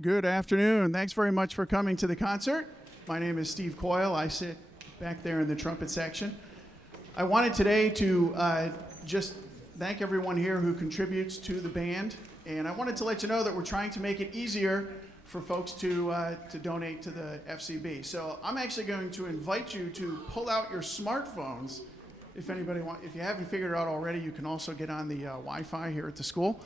Good afternoon. Thanks very much for coming to the concert. My name is Steve Coyle. I sit back there in the trumpet section. I wanted today to just thank everyone here who contributes to the band, and I wanted to let you know that we're trying to make it easier for folks to donate to the FCB. So I'm actually going to invite you to pull out your smartphones. If you haven't figured it out already, you can also get on the Wi-Fi here at the school.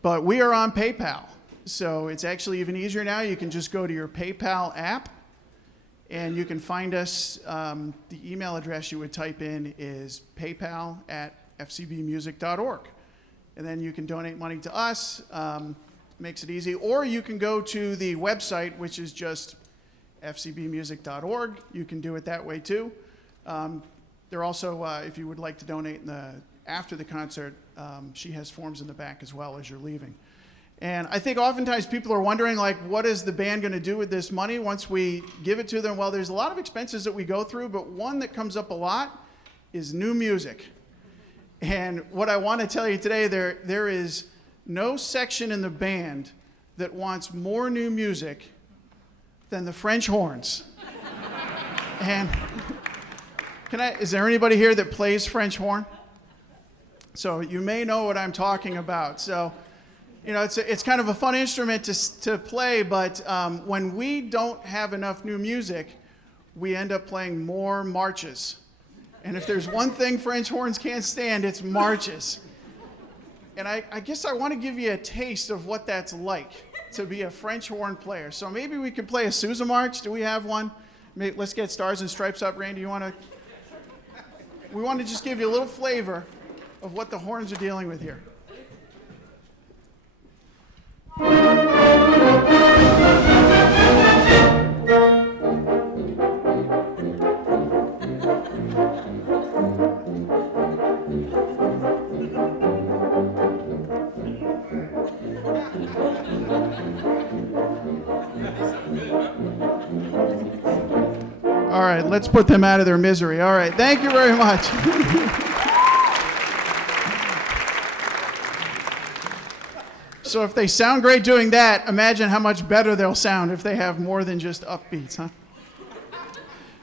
But we are on PayPal. So it's actually even easier now. You can just go to your PayPal app, and you can find us. The email address you would type in is paypal@fcbmusic.org. And then you can donate money to us. Makes it easy. Or you can go to the website, which is just fcbmusic.org. You can do it that way, too. There also, if you would like to donate after the concert, she has forms in the back as well as you're leaving. And I think oftentimes people are wondering, like, what is the band going to do with this money once we give it to them? Well, there's a lot of expenses that we go through, but one that comes up a lot is new music. And what I want to tell you today, there is no section in the band that wants more new music than the French horns. And is there anybody here that plays French horn? So you may know what I'm talking about. So, you know, it's kind of a fun instrument to play, but when we don't have enough new music, we end up playing more marches. And if there's one thing French horns can't stand, it's marches. And I guess I want to give you a taste of what that's like to be a French horn player. So maybe we could play a Sousa march. Do we have one? Let's get Stars and Stripes up. Randy, we want to just give you a little flavor of what the horns are dealing with here. All right, let's put them out of their misery. All right, thank you very much. So if they sound great doing that, imagine how much better they'll sound if they have more than just upbeats, huh?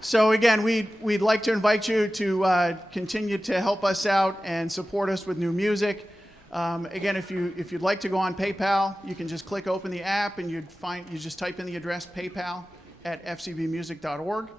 So again, we'd like to invite you to continue to help us out and support us with new music. Again, if you'd like to go on PayPal, you can just open the app and you just type in the address paypal@fcbmusic.org.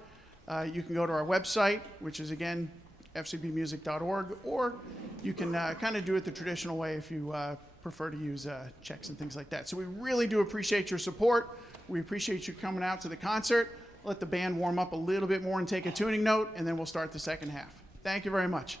You can go to our website, which is again fcbmusic.org, or you can kind of do it the traditional way if you prefer to use checks and things like that. So we really do appreciate your support. We appreciate you coming out to the concert. Let the band warm up a little bit more and take a tuning note, and then we'll start the second half. Thank you very much.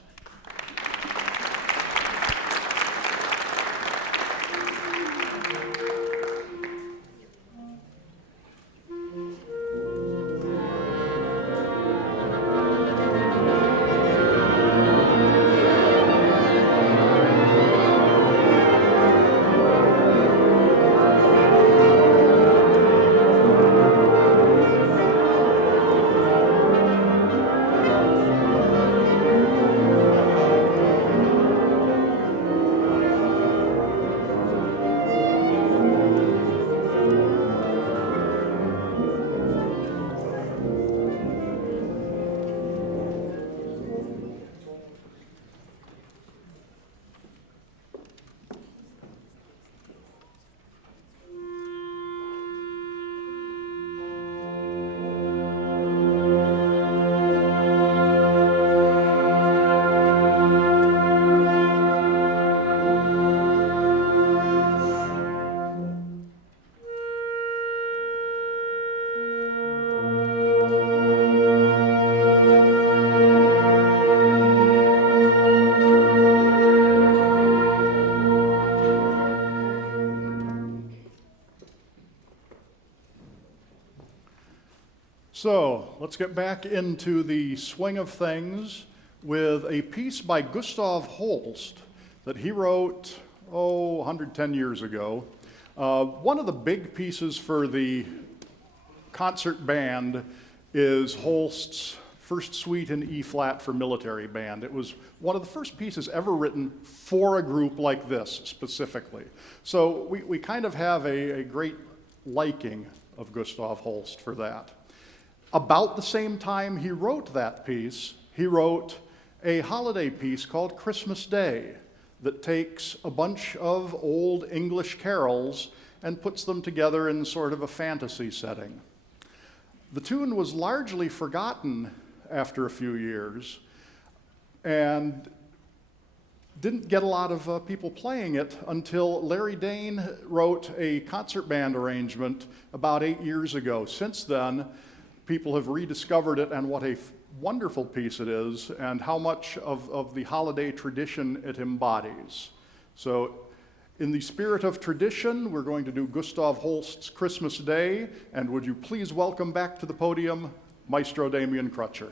So let's get back into the swing of things with a piece by Gustav Holst that he wrote, 110 years ago. One of the big pieces for the concert band is Holst's First Suite in E-flat for military band. It was one of the first pieces ever written for a group like this specifically. So we kind of have a great liking of Gustav Holst for that. About the same time he wrote that piece, he wrote a holiday piece called Christmas Day that takes a bunch of old English carols and puts them together in sort of a fantasy setting. The tune was largely forgotten after a few years and didn't get a lot of people playing it until Larry Dane wrote a concert band arrangement about 8 years ago. Since then, people have rediscovered it and what a wonderful piece it is and how much of the holiday tradition it embodies. So in the spirit of tradition, we're going to do Gustav Holst's Christmas Day, and would you please welcome back to the podium, Maestro Damian Crutcher.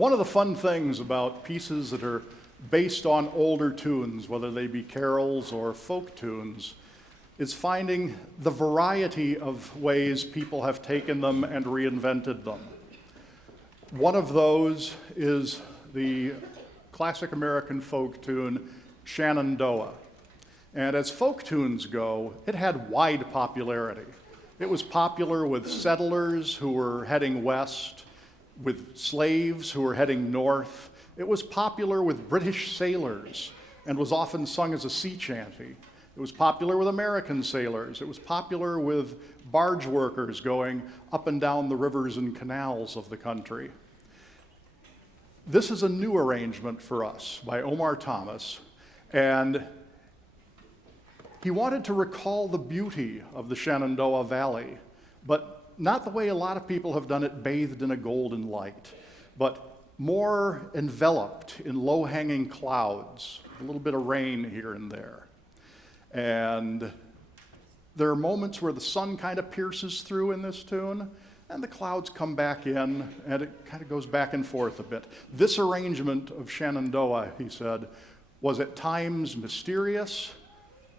One of the fun things about pieces that are based on older tunes, whether they be carols or folk tunes, is finding the variety of ways people have taken them and reinvented them. One of those is the classic American folk tune, Shenandoah. And as folk tunes go, it had wide popularity. It was popular with settlers who were heading west, with slaves who were heading north. It was popular with British sailors and was often sung as a sea chanty. It was popular with American sailors. It was popular with barge workers going up and down the rivers and canals of the country. This is a new arrangement for us by Omar Thomas, and he wanted to recall the beauty of the Shenandoah Valley, but not the way a lot of people have done it, bathed in a golden light, but more enveloped in low-hanging clouds, a little bit of rain here and there. And there are moments where the sun kind of pierces through in this tune, and the clouds come back in, and it kind of goes back and forth a bit. This arrangement of Shenandoah, he said, was at times mysterious,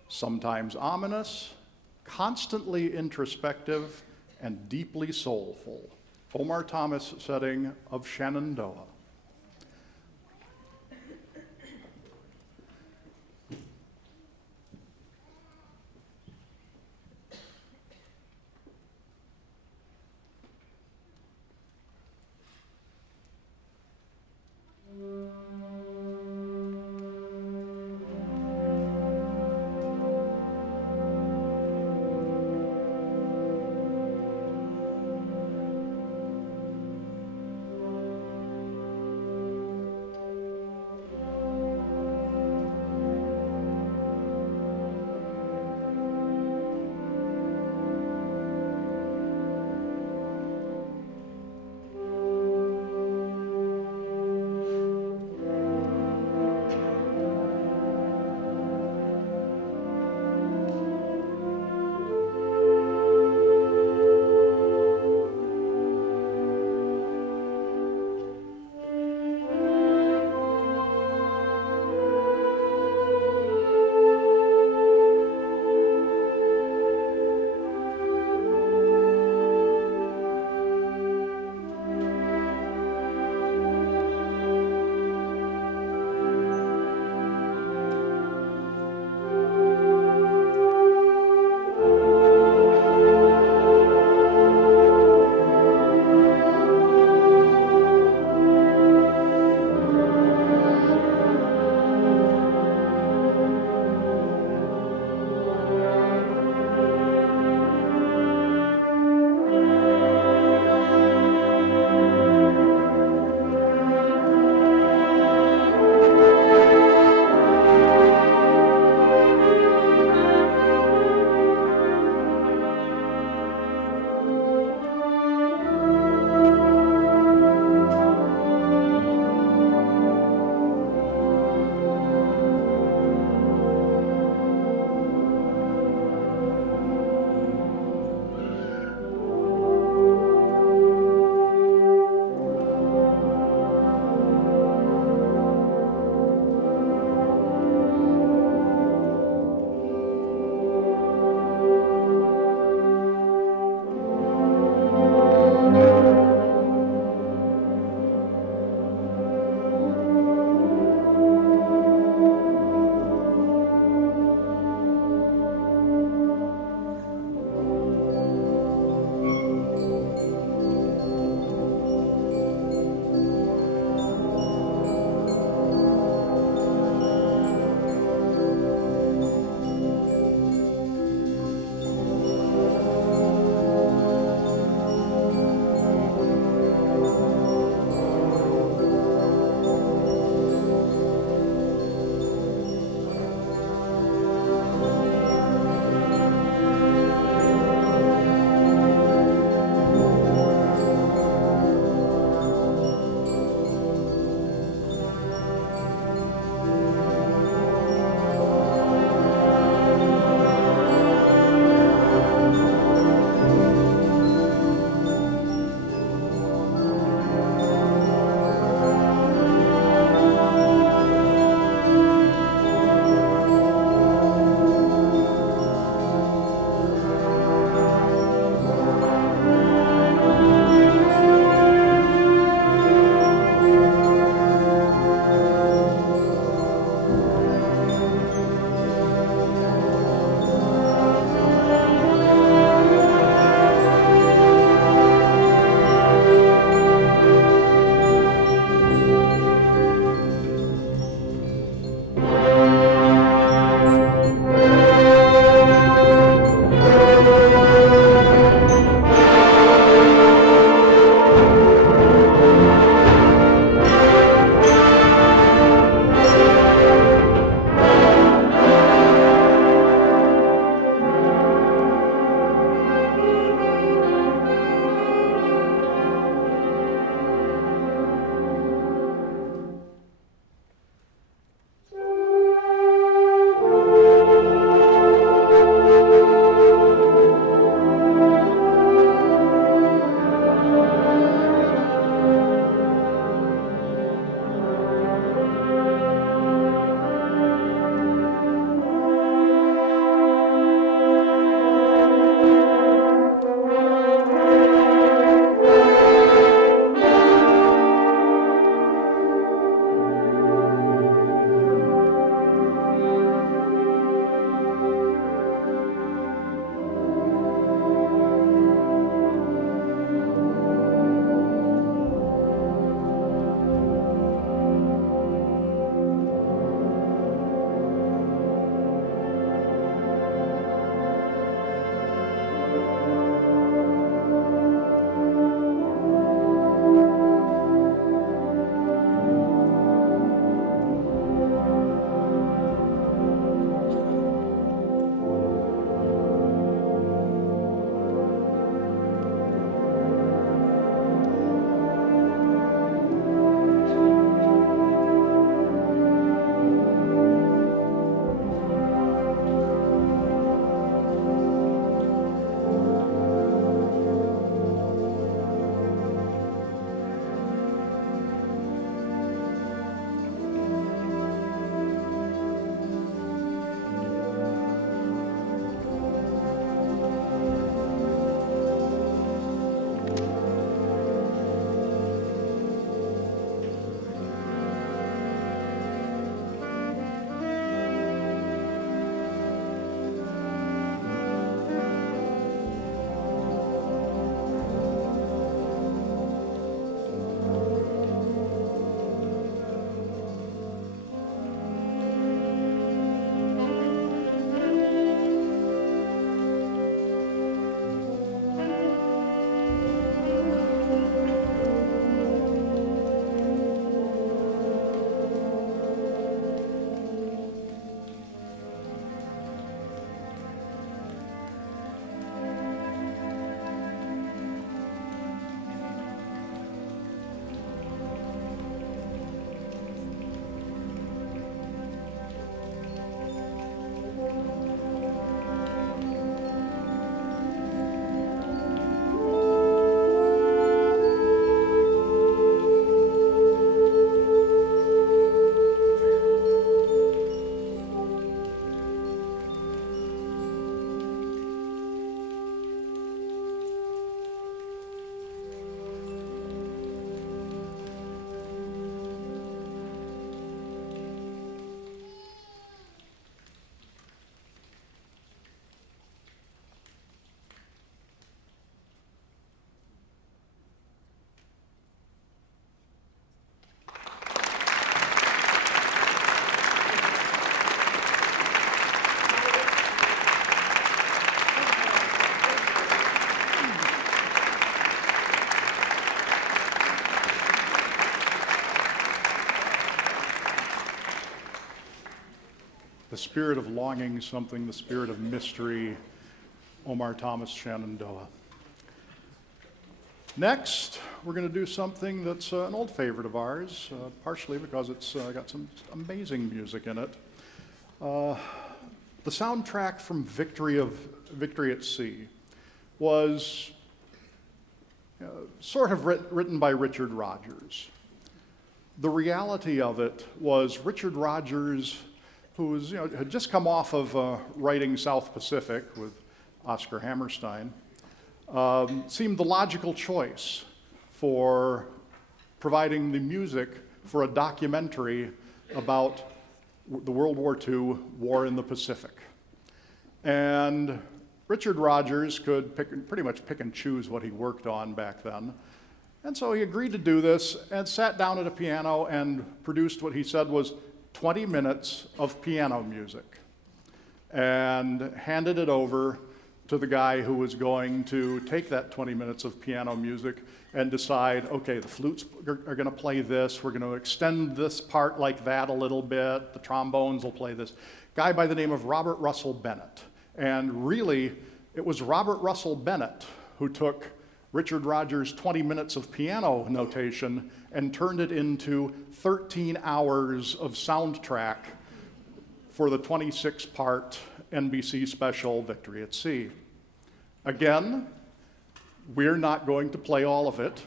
sometimes ominous, constantly introspective, and deeply soulful. Omar Thomas setting of Shenandoah. the spirit of longing something, the spirit of mystery, Omar Thomas Shenandoah. Next, we're going to do something that's an old favorite of ours, partially because it's got some amazing music in it. The soundtrack from Victory at Sea was sort of written by Richard Rodgers. The reality of it was Richard Rodgers, who was, had just come off of writing South Pacific with Oscar Hammerstein, seemed the logical choice for providing the music for a documentary about the World War II war in the Pacific. And Richard Rodgers could pretty much pick and choose what he worked on back then. And so he agreed to do this and sat down at a piano and produced what he said was 20 minutes of piano music and handed it over to the guy who was going to take that 20 minutes of piano music and decide, okay, the flutes are going to play this, we're going to extend this part like that a little bit, the trombones will play this. Guy by the name of Robert Russell Bennett. And really, it was Robert Russell Bennett who took Richard Rodgers' 20 minutes of piano notation and turned it into 13 hours of soundtrack for the 26-part NBC special Victory at Sea. Again, we're not going to play all of it.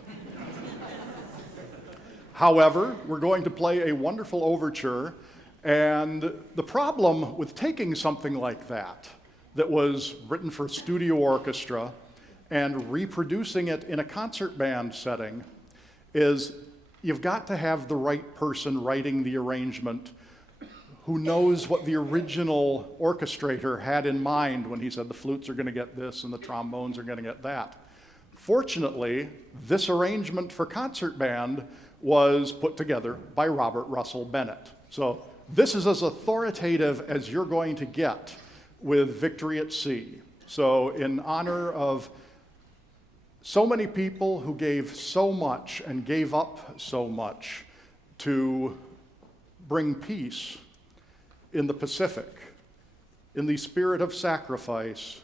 However, we're going to play a wonderful overture, and the problem with taking something like that was written for studio orchestra and reproducing it in a concert band setting is you've got to have the right person writing the arrangement who knows what the original orchestrator had in mind when he said the flutes are going to get this and the trombones are going to get that. Fortunately, this arrangement for concert band was put together by Robert Russell Bennett. So this is as authoritative as you're going to get with Victory at Sea. So in honor of so many people who gave so much and gave up so much to bring peace in the Pacific, in the spirit of sacrifice,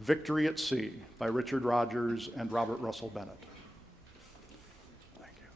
Victory at Sea by Richard Rodgers and Robert Russell Bennett. Thank you.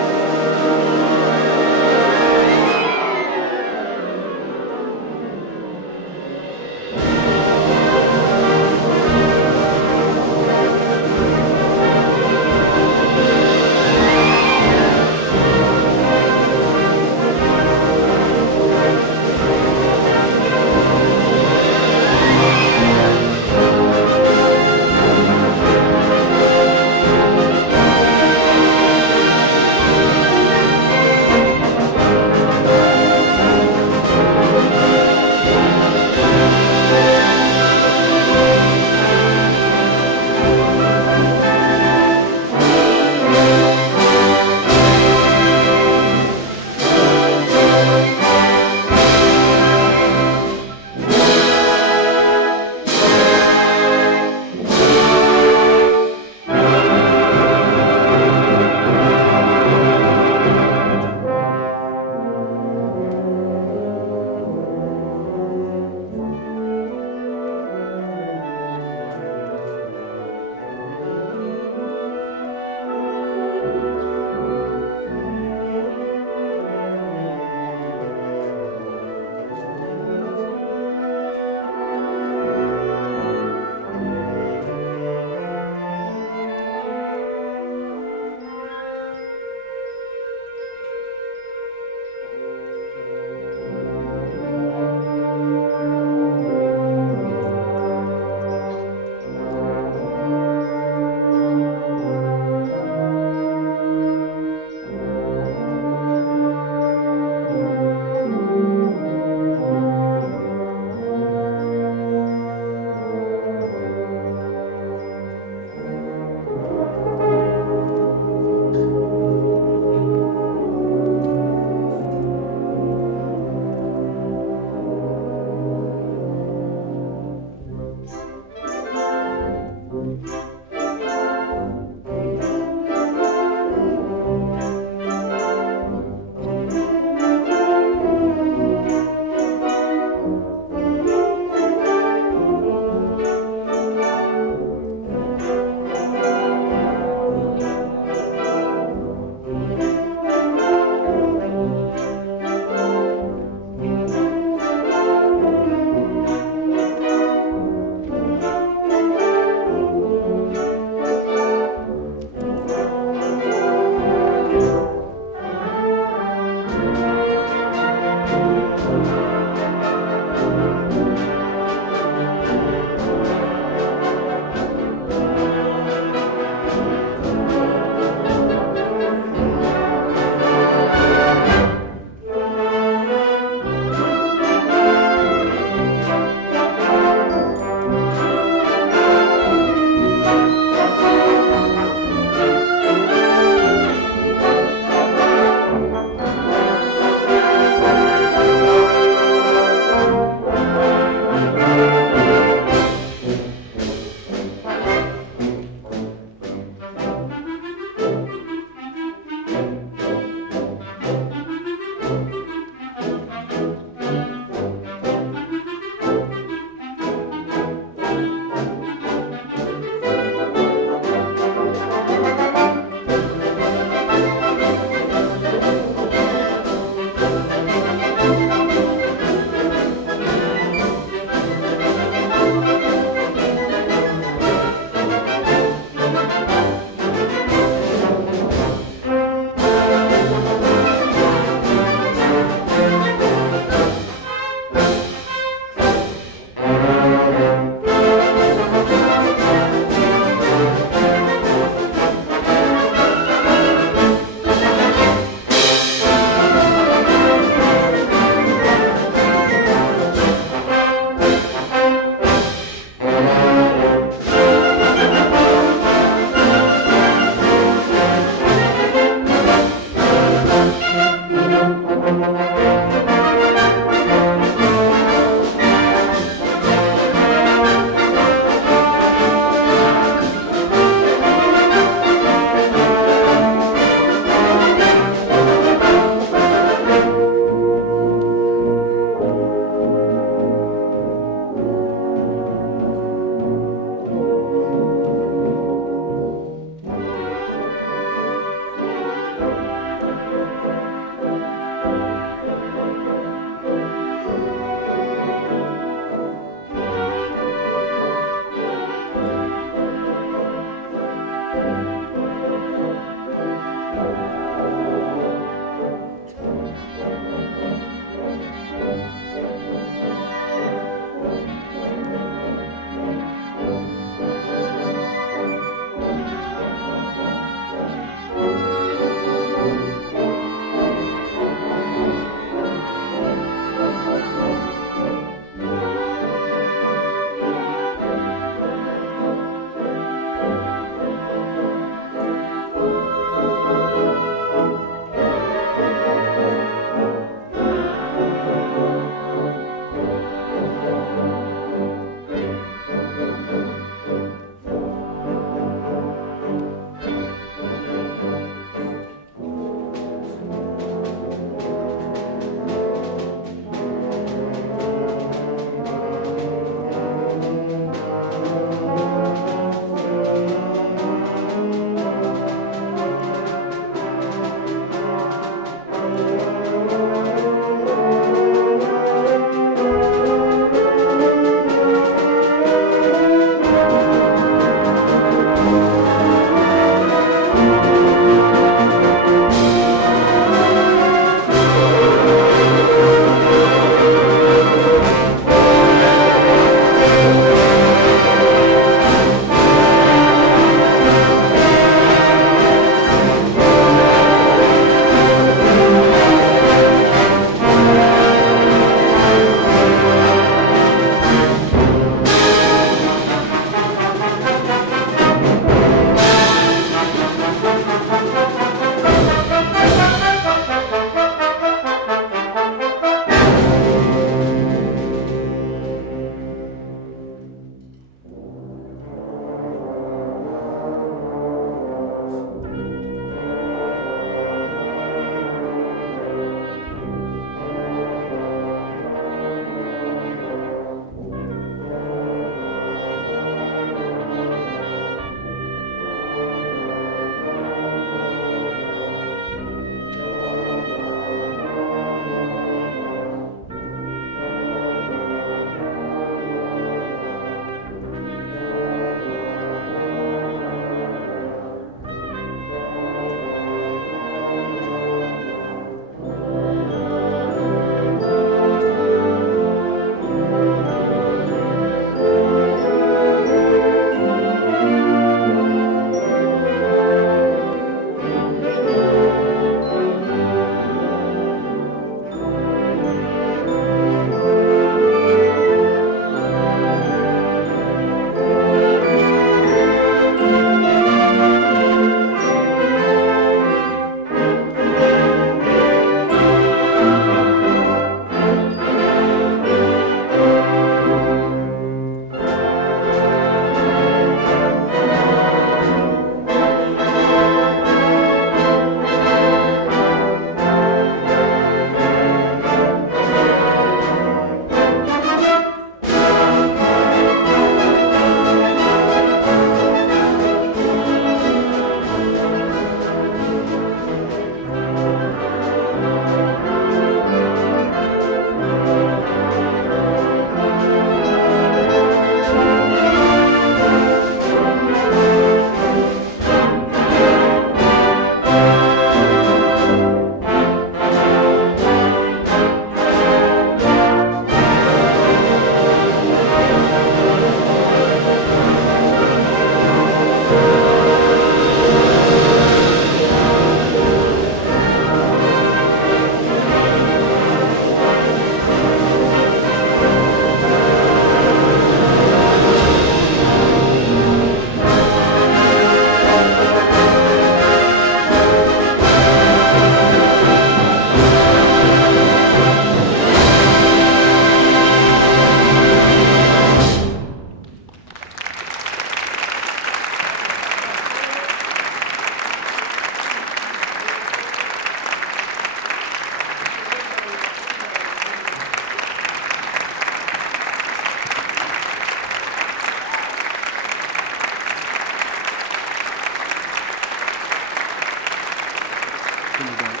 Can you dance?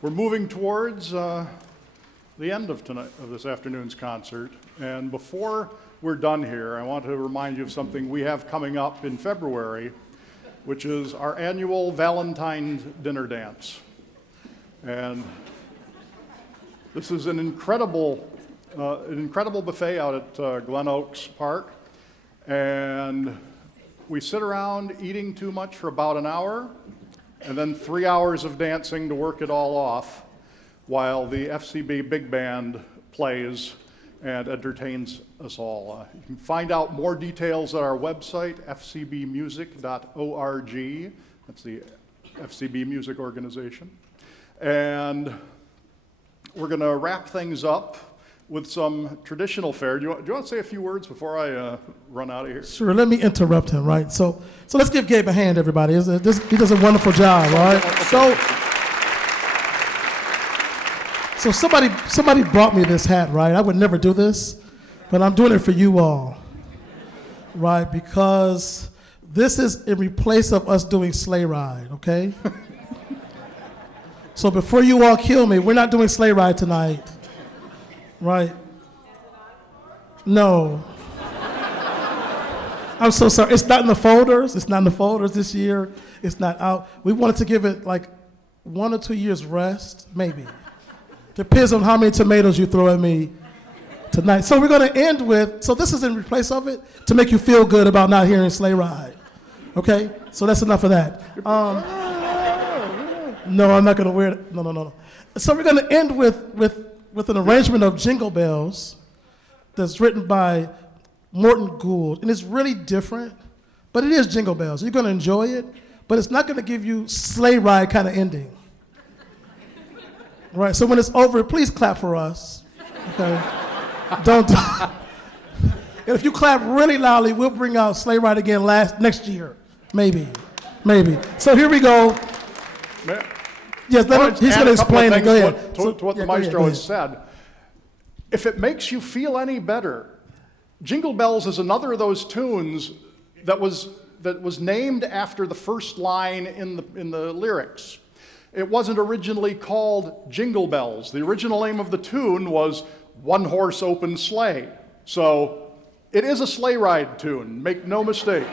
We're moving towards the end of this afternoon's concert, and before we're done here, I want to remind you of something we have coming up in February, which is our annual Valentine's dinner dance. And this is an incredible buffet out at Glen Oaks Park, and we sit around eating too much for about an hour, and then 3 hours of dancing to work it all off while the FCB Big Band plays and entertains us all. You can find out more details at our website, fcbmusic.org. That's the FCB Music Organization. And we're going to wrap things up with some traditional fare. Do you want to say a few words before I run out of here? Sure, let me interrupt him, right? So let's give Gabe a hand, everybody. He does a wonderful job, all right? So somebody brought me this hat, right? I would never do this, but I'm doing it for you all, right? Because this is in place of us doing Sleigh Ride, okay? So before you all kill me, we're not doing Sleigh Ride tonight. Right? No. I'm so sorry. It's not in the folders. It's not in the folders this year. It's not out. We wanted to give it like 1 or 2 years rest, maybe. Depends on how many tomatoes you throw at me tonight. So we're going to end with, so this is in place of it to make you feel good about not hearing Sleigh Ride. Okay? So that's enough of that. No, I'm not going to wear it. No. So we're going to end with an arrangement of Jingle Bells that's written by Morton Gould. And it's really different, but it is Jingle Bells. You're going to enjoy it, but it's not going to give you sleigh ride kind of ending. Right, so when it's over, please clap for us. Okay? Don't. And if you clap really loudly, we'll bring out Sleigh Ride again next year. Maybe. So here we go. Yes, he's going to explain it. Go ahead. To what the maestro has said. If it makes you feel any better, Jingle Bells is another of those tunes that was named after the first line in the lyrics. It wasn't originally called Jingle Bells. The original name of the tune was One Horse Open Sleigh. So it is a sleigh ride tune, make no mistake.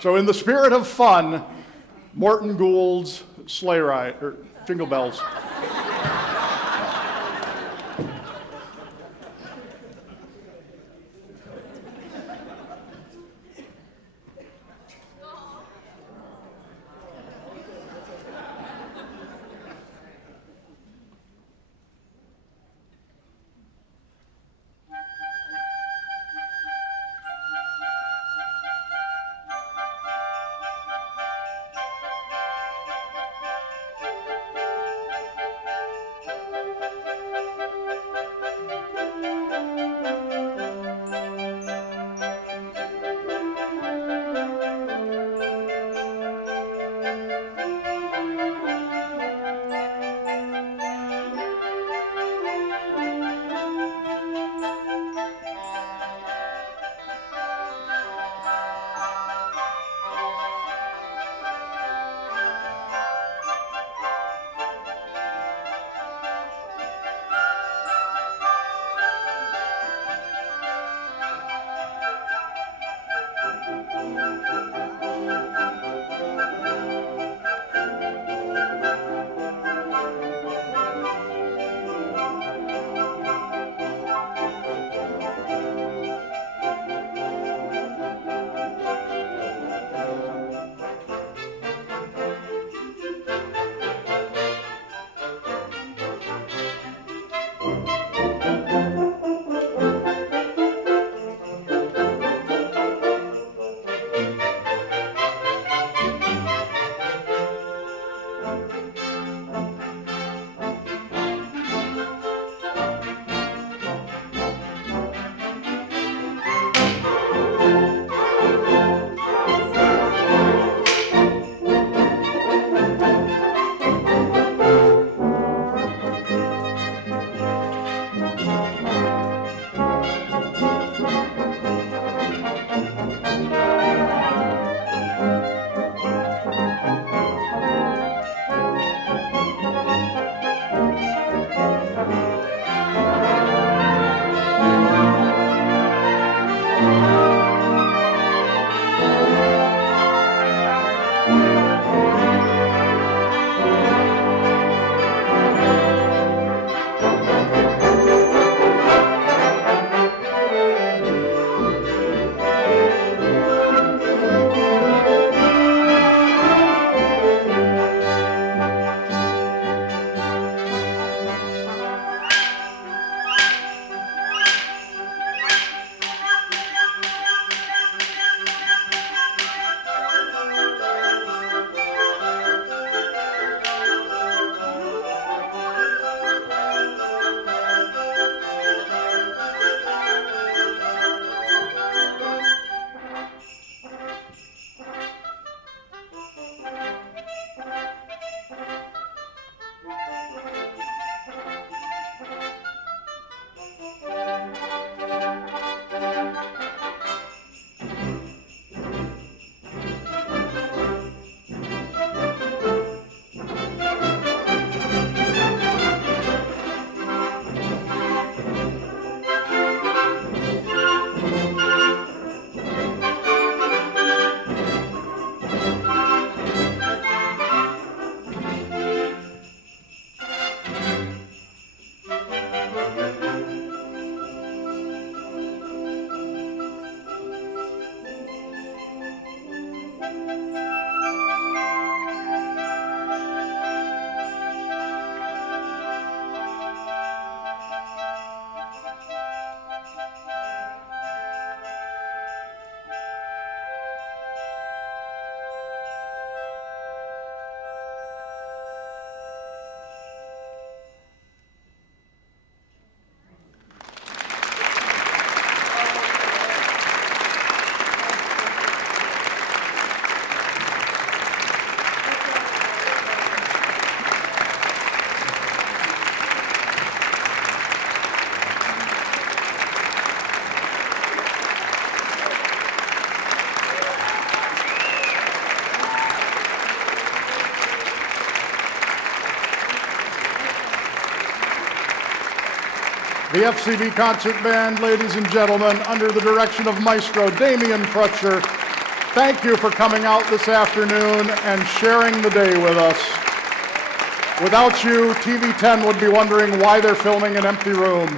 So in the spirit of fun, Morton Gould's Sleigh Ride, or Jingle Bells. The FCB Concert Band, ladies and gentlemen, under the direction of Maestro Damian Crutcher, thank you for coming out this afternoon and sharing the day with us. Without you, TV 10 would be wondering why they're filming an empty room.